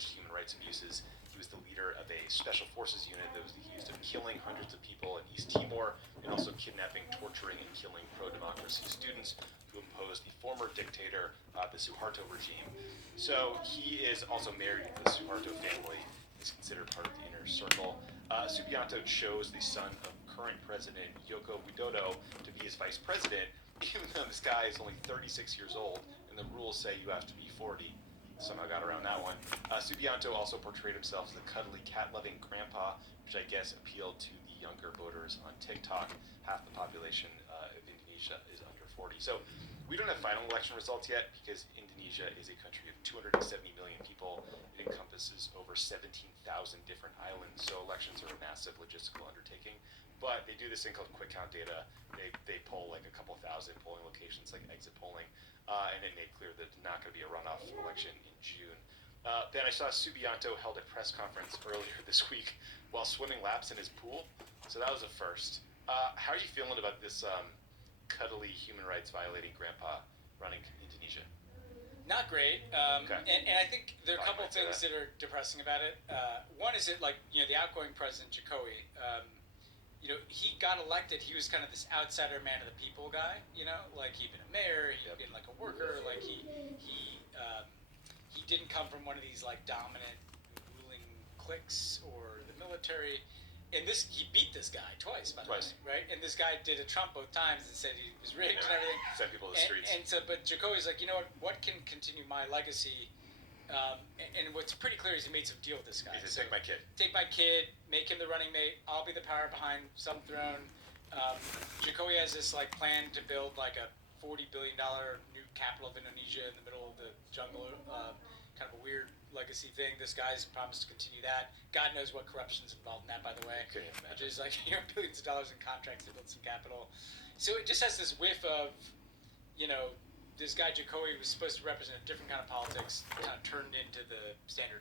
alleged human rights abuses. He was the leader of a special forces unit that was accused of killing hundreds of people in East Timor and also kidnapping, torturing, and killing pro-democracy students who opposed the former dictator, the Suharto regime. So he is also married to the Suharto family. He's considered part of the inner circle. Subianto chose the son of current president Yoko Widodo to be his vice president, even though this guy is only 36 years old, and the rules say you have to be 40. Somehow got around that one. Subianto also portrayed himself as a cuddly, cat-loving grandpa, which I guess appealed to the younger voters on TikTok. Half the population of Indonesia is under 40. So we don't have final election results yet because Indonesia is a country of 270 million people. It encompasses over 17,000 different islands, so elections are a massive logistical undertaking. But they do this thing called quick count data. They poll like a couple thousand polling locations, like exit polling, and it made clear that it's not going to be a runoff election in June. Then I saw Subianto held a press conference earlier this week while swimming laps in his pool, so that was a first. How are you feeling about this cuddly, human rights violating grandpa running Indonesia? Not great. Okay. And I think there are a Fine, couple might of say things that are depressing about it. One is that, like, the outgoing president, Jokowi, he got elected. He was kind of this outsider man of the people guy, like he'd been a mayor, he'd been like a worker, like he didn't come from one of these like dominant ruling cliques or the military. And he beat this guy twice, by the way, right? And this guy did a Trump both times and said he was rigged and everything. Sent people to the streets. But Jokowi's like, what can continue my legacy? And what's pretty clear is he made some deal with this guy. He said, take my kid. Take my kid, make him the running mate. I'll be the power behind some throne. Jokowi has this like plan to build like a $40 billion new capital of Indonesia in the middle of the jungle. Kind of a weird legacy thing. This guy's promised to continue that. God knows what corruption's involved in that, by the way. Which is like billions of dollars in contracts to build some capital. So it just has this whiff of, this guy Jokowi was supposed to represent a different kind of politics, kind of turned into the standard